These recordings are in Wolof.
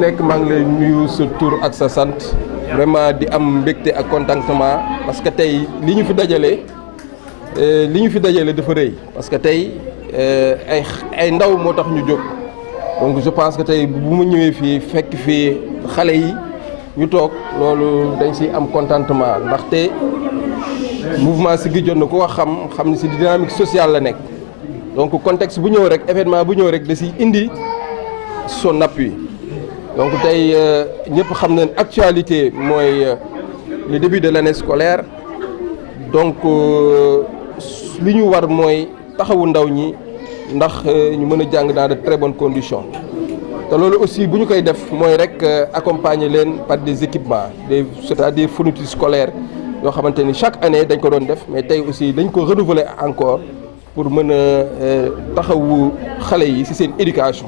nekk maa ngi lay nuyu sa tur ak sa sant vraiment di am mbégte ak contentement parce que tey li ñu fi dajale dafa rëy parce que tey ay ndaw moo tax ñu jóg donc je pense que tey bu mu ñëwee fii fekk fii xale yi ñu toog loolu dañ si am contentement ndaxte mouvement Siggi Jotna ku wax xam ni si dynamique sociale la nekk donc contexte bu ñëw rek événement bu ñëw rek da si indi son appui donc tey ñëpp xam nañ actualité mooy le début de l'année scolaire donc li ñu war mooy taxawu ndaw ñi ndax ñu mën a jàng dans de très bonnes conditions te loolu aussi bu ñu koy def mooy rek accompagner leen par des équipements c'est-à-dire fournitures scolaires yoo xamante ni chaque année dañ ko doon def mais tey aussi dañ ko renouveler encore pour mën a taxawu xale yi ci seen éducation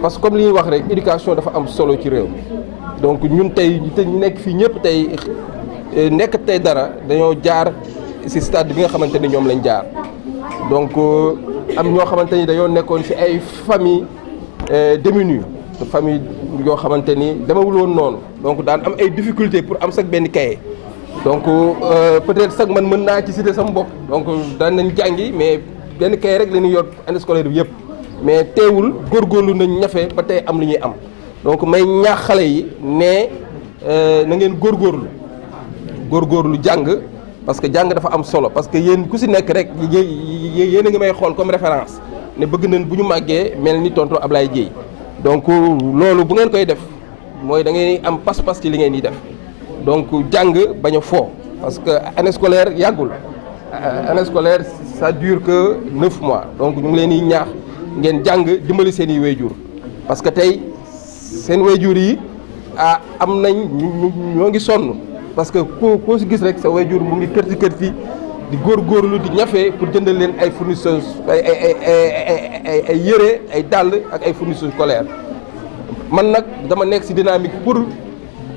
parce que comme li ñuy wax rek éducation dafa am solo ci réew donc ñun tey ñu nekk fii ñëpp tey nekk tey dara dañoo jaar ci stade bi nga xamante ni ñoom lañ jaar donc am ñoo xamante ni dañoo nekkoon ci ay famille démunies famille yoo xamante ni demewul woon noonu donc daan am ay difficultés pour am sax benn cahier donc peut-être sax man mën naa ci citer sama bopp donc daan nañ jàngi mais benn cahier rek la ñuy yor année scolaire bi yëpp mais teewul góorgóorlu nañ ñafe ba tey am lu ñuy am donc may ñaax xale yi ne na ngeen góorgóorlu jàng parce que jàng dafa am solo parce que yéen ku si nekk rek yéen a ngi may xool comme référence ne bëgg nañ bu ñu màggee mel ni tonton Ablaye Dieye donc loolu bu ngeen koy def mooy da ngeen am pas-pas ci li ngeen di def donc jàng bañ a fo parce que année scolaire yàggul année scolaire ça dure que 9 mois donc ñu ngi leen di ñaax ngeen jàng dimbali seen i wayjur parce que tey seen wayjur yi am nañ ñoo ngi sonn parce que koo si gis rek sa wayjur mu ngi kërti di góorgóorlu di ñafe pour jëndal leen ay fournitures ay yére ay dàll ak ay fournitures scolaires man nag dama nekk ci dynamique pour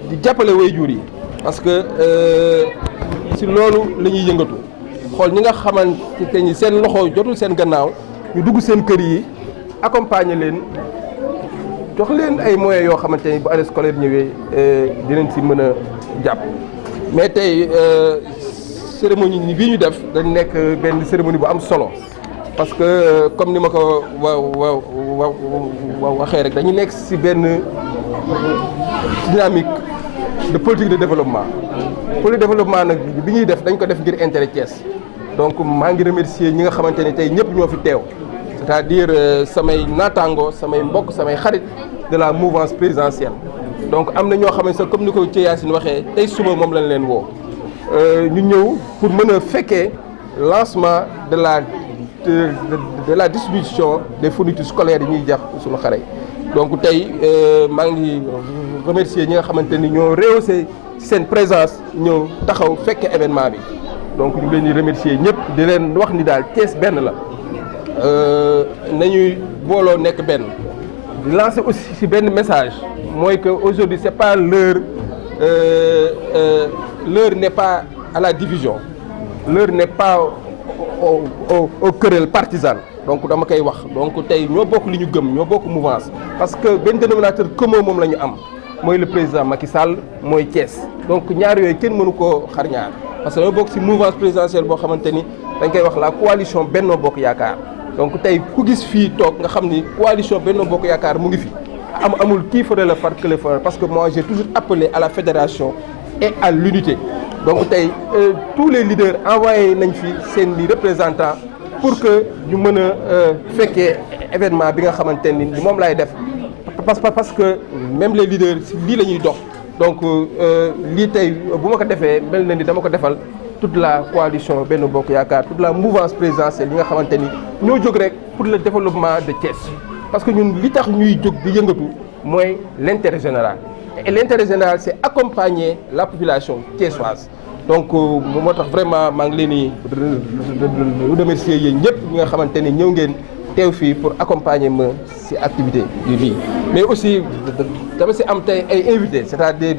di jàppale wayjur yi parce que ci loolu la ñuy yëngatu xool ñi nga xamante ni seen loxo jotul seen gannaaw ñu dugg seen kër yi accompagner leen jox leen ay moyens yoo xamante ni bu année scolaire ñëwee dinañ ci mën a jàpp mais tey cérémonie bii ñu def dañ nekk benn cérémonie bu am solo parce que comme ni ma ko waxee rek dañu nekk ci benn dynamique de politique de développement nag bi ñuy def dañ ko def ngir intérêt Thiès donc maa ngi remercier ñi nga xamante ni tey ñëpp ñoo fi teew c'est-à-dire samay naataango samay mbokk samay xarit de la mouvance présidentielle donc am na ñoo xam ne sax comme ni ko ci Yacine waxee tey suba moom lañ leen woo ñu ñëw pour mën a fekkee lancement de la distribution des fournitures scolaires yi ñuy jax suñu xare donc tey maa ngi remercier ñi nga xamante ni ñoo rehaussé seen présence ñëw taxaw fekke événement bi donc ñu leen di remercier ñëpp di leen wax ni daal Thiès benn la nañuy booloo nekk benn di lancer aussi ci benn message mooy que aujourd'hui c'est pas l'heure n'est pas à la division l'heure n'est pas au querelle partisane donc dama koy wax donc tey ñoo bokk li ñu gëm ñoo bokk mouvance parce que benn dénominateur commun moom la ñu am mooy le président Macky Sall mooy Thiès donc ñaar yooyu kenn mënu koo xar ñaar parce que ñoo bokk ci mouvance présidentielle boo xamante ni dañ koy wax la coalition Benno Bokk Yaakaar donc tey ku gis fii toog nga xam ni coalition Benno Bokk Yaakaar mu ngi fi amul qui ferait le faire que le faire parce que moi j'ai toujours appelé à la fédération et à l'unité donc tey tous les leaders envoyé nañ fi seen i représentants pour que ñu mën a fekkee événement bi nga xamante ni moom laay def parce que même les leaders lii la ñuy dox donc lii tey bu ma ko defee mel na ni dama ko defal toute la coalition Benno Bokk Yaakaar toute la mouvance présidentielle yi nga xamante ni ñoo jóg rek pour le développement de Thiès parce que ñun li tax ñuy jóg di yëngatu mooy l'intérêt général et l'intérêt général c'est accompagner la population thiessoise donc moo tax vraiment maa ngi leen di remercier yéen ñëpp ñi nga xamante ni ñëw ngeen teew fii pour accompagner ma ci activité bii mais aussi dama ci am tey ay invités c'est-à-dire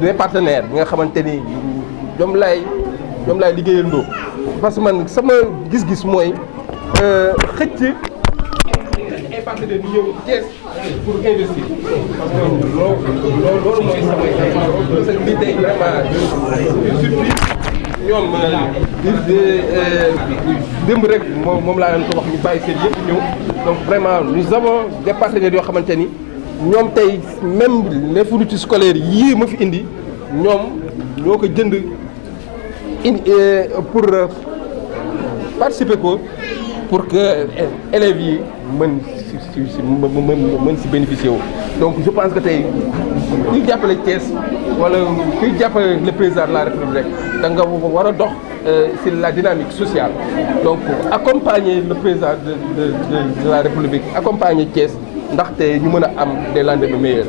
des partenaires ñi nga xamante ni ñoom laay liggéeyandoo parce que man sama gis-gis mooy xëcc ay partenaires ñu ñëw Thiès pour investir parce que loolu mooy samay parce que lii tey vraiment surprise ñoom démb rek moom laa leen ko wax ñu bàyyi seen yëpp ñëw donc vraiment nous avons des partenaires yoo xamante ni ñoom tey même les fournitures scolaires yii ma fi indi ñoom ñoo ko jënd pour participer ko pour que élèves yi mën si bénéficier wu. donc je pense que tey kuy jàppale Thiès wala kuy jàppale le président de la République rek da nga war a dox sur la dynamique sociale donc accompagner le président de la République accompagner Thiès ndaxte ñu mën a am des lendemains meilleurs.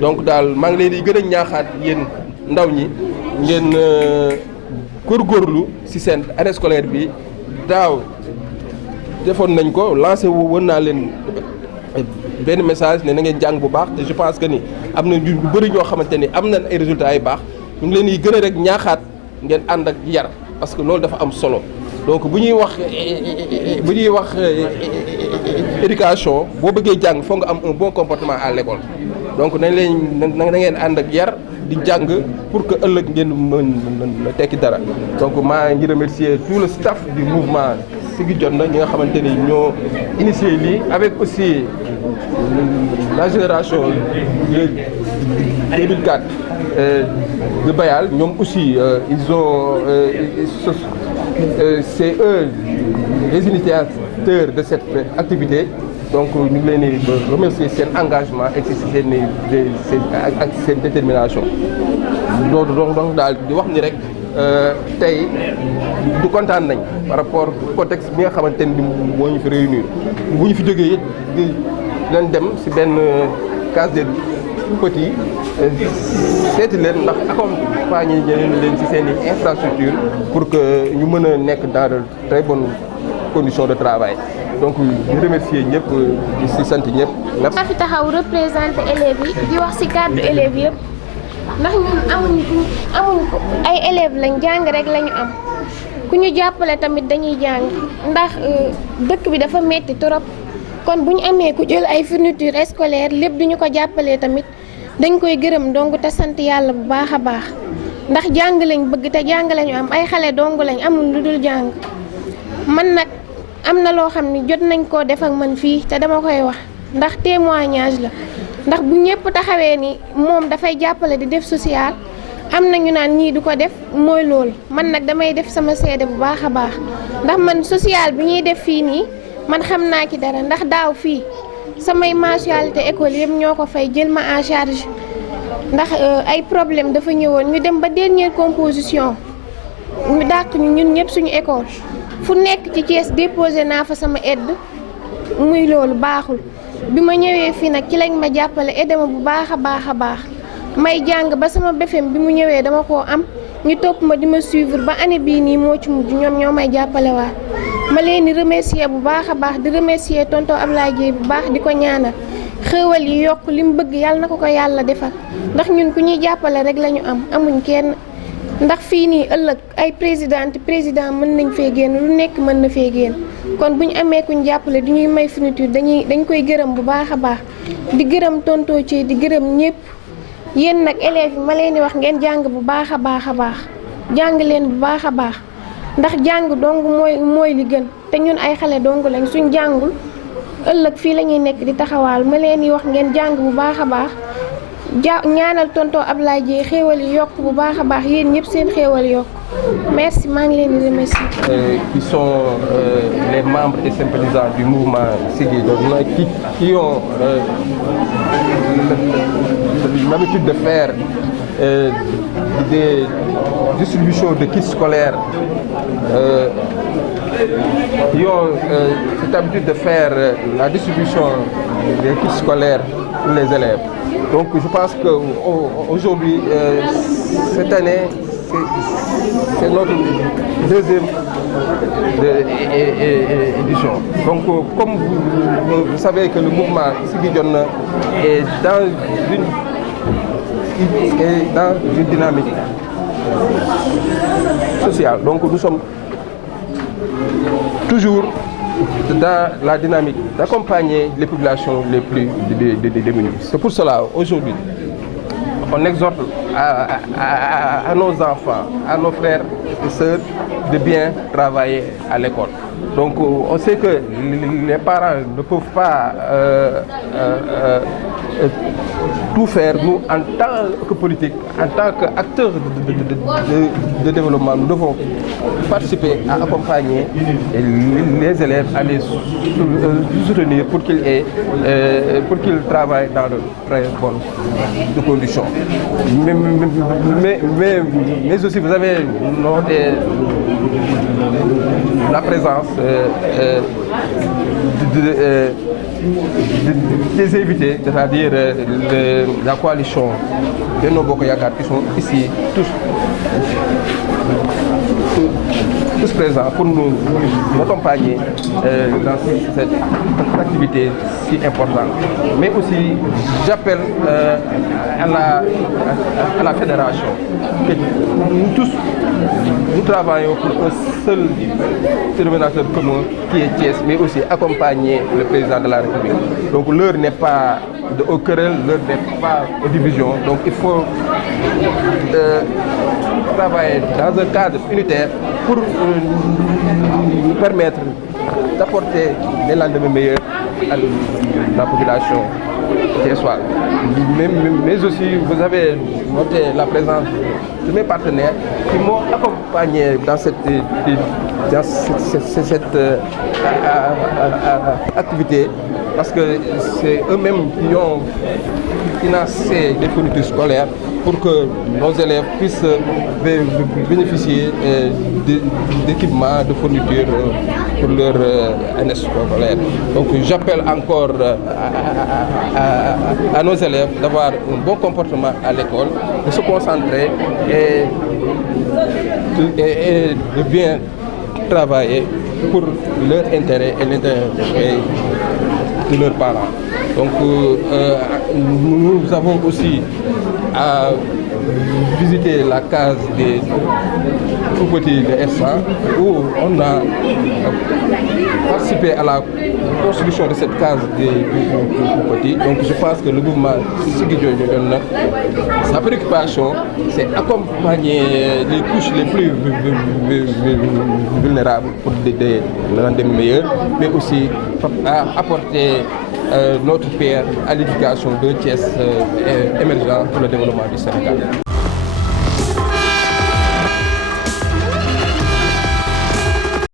donc daal maa ngi leen di gën a ñaaxaat yéen ndaw ñi ngeen góorgóorlu ci seen année scolaire bi daaw defoon nañ ko lancé woon naa leen benn message ne na ngeen jàng bu baax te je pense que ni am na ñu bëri ñoo xamante ni am nañ ay résultats yu baax ñu ngi leen di gën a rek ñaaxaat ngeen ànd ak yar parce que loolu dafa am solo donc bu ñuy wax éducation boo bëggee jàng foog nga am un bon comportement à l'école donc nañ leen na ngeen ànd ak yar di jàng pour que ëllëg ngeen mën tekki dara donc maa ngi remercier tout le staff du mouvement Siggi Jotna ñi nga xamante ni ñoo initié lii avec aussi la génération 2004 de Bayal ñoom aussi ils ont c'est eux les initiateurs de cette activité donc ñu ngi leen di remercier seen engagement et seen détermination donc daal di wax ni rek tey du kontaan nañ par rapport contexte bi nga xamante ni moo ñu fi réunir bu ñu fi jógee di leen dem ci benn case des petits seeti leen ndax accompagner leen ci seen i infrastructure pour que ñu mën a nekk dans de très bonnes conditions de travail donc ñu remercier ñëpp ci sant ñëpp. merci. maa fi taxaw représenté élèves yi di wax ci kàddu élèves yëpp ndax ñun amuñu ko ay élèves lañ jàng rek lañu am ku ñu jàppale tamit dañuy jàng ndax dëkk bi dafa metti trop kon bu ñu amee ku jël ay fournitures scolaires lépp duñu ko jàppalee tamit dañ koy gërëm dong te sant yàlla bu baax a baax ndax jàng lañ bëgg te jàng lañu am ay xale dong lañ amul lu dul jàng man nag. am na loo xam ne jot nañ koo def ak man fii te dama koy wax ndax témoignage la ndax bu ñëpp taxawee ni moom dafay jàppale di def social am na ñu naan ñii du ko def mooy loolu man nag damay def sama seede bu baax a baax ndax man social bi ñuy def fii nii man xam naa ci dara ndax daaw fii samay mensualité école yëpp ñoo ko fay jël ma en charge ndax ay problème dafa ñëwoon ñu dem ba dernière composition ñu dàq ñu ñun ñëpp suñu école fu nekk ci Thiès déposé naa fa sama aide muy loolu baaxul bi ma ñëwee fii nag ci lañ ma jàppale aide ma bu baax a baax a baax may jàng ba sama BFEM bi mu ñëwee dama koo am ñu topp ma di ma suivre ba année bii nii moo ci mujj ñoom ñoo may jàppale waat ma leen di remercier bu baax a baax di remercier tonton Ablaye Dieye bu baax di ko ñaanal xéewal yi yokk li mu bëgg yàlla na ko yàlla defal ndax ñun ku ñuy jàppale rek la ñu am amuñ kenn. ndax fii nii ëllëg ay président mën nañ fee génn lu nekk mën na fee génn kon bu ñu amee kuñ jàppale di ñuy may fourniture dañ koy gërëm bu baax a baax di gërëm tonton ci di gërëm ñëpp yéen nag élèves yi ma leen di wax ngeen jàng bu baax a baax a baax jàng leen bu baax a baax ndax jàng dong mooy li gën te ñun ay xale dong lañ suñ jàngul ëllëg fii la ñuy nekk di taxawaal ma leen di wax ngeen jàng bu baax a baax. ñaanal tonton Ablaye Dieye xéewal yi yokk bu baax a baax yéen ñëpp seen xéewal yokk merci maa ngi leen di remercier. Qui sont les membres et sympathisants du mouvement Siggi Jotna qui ont l'habitude de faire des distributions de kits scolaires qui ont cette habitude de faire la distribution des kits scolaires pour les élèves. Donc je pense qu'aujourd'hui, cette année, c'est notre deuxième édition. Donc comme vous savez que le mouvement Siggi Jotna est dans une dynamique sociale. Donc nous sommes toujours dans la dynamique d'accompagner les populations les plus démunies. C'est pour cela, aujourd'hui, on exhorte à nos enfants, à nos frères et sœurs de bien travailler à l'école. Donc on sait que les parents ne peuvent pas tout faire. Nous, en tant que politique, en tant qu'acteurs de développement, nous devons participer à accompagner les élèves, à les soutenir pour qu'ils travaillent dans de très bonnes conditions. Mais aussi, vous avez noté la présence des invités, c'est-à-dire la coalition Benno Bokk Yakaar qui sont ici tous présents pour nous accompagner dans cette activité si importante. Mais aussi, j'appelle à la fédération que nous tous, nous travaillons pour un seul dénominateur commun qui est Thiès, mais aussi accompagner le président de la République. Donc l'heure n'est pas aux querelles, l'heure n'est pas aux divisions. Donc il faut travailler dans un cadre unitaire pour nous permettre d'apporter des lendemains meilleurs à la population thiessoise. Mais aussi, vous avez noté la présence de mes partenaires qui m'ont accompagné dans cette activité, parce que c'est eux-mêmes qui ont financé des fournitures scolaires pour que nos élèves puissent bénéficier d'équipements, de fournitures pour leur année scolaire. Donc j'appelle encore à nos élèves d'avoir un bon comportement à l'école, de se concentrer et de bien travailler pour leur intérêt et l'intérêt de leurs parents. Donc nous avons aussi à visiter la case des tout-petits de S100 où on a participé à la construction de cette case des tout-petits. Donc je pense que le mouvement Siggi Joojo Jotna, sa préoccupation, c'est accompagner les couches les plus vulnérables pour des lendemains meilleurs, mais aussi apporter notre pierre à l'éducation de Thiès émergent pour le développement du Sénégal.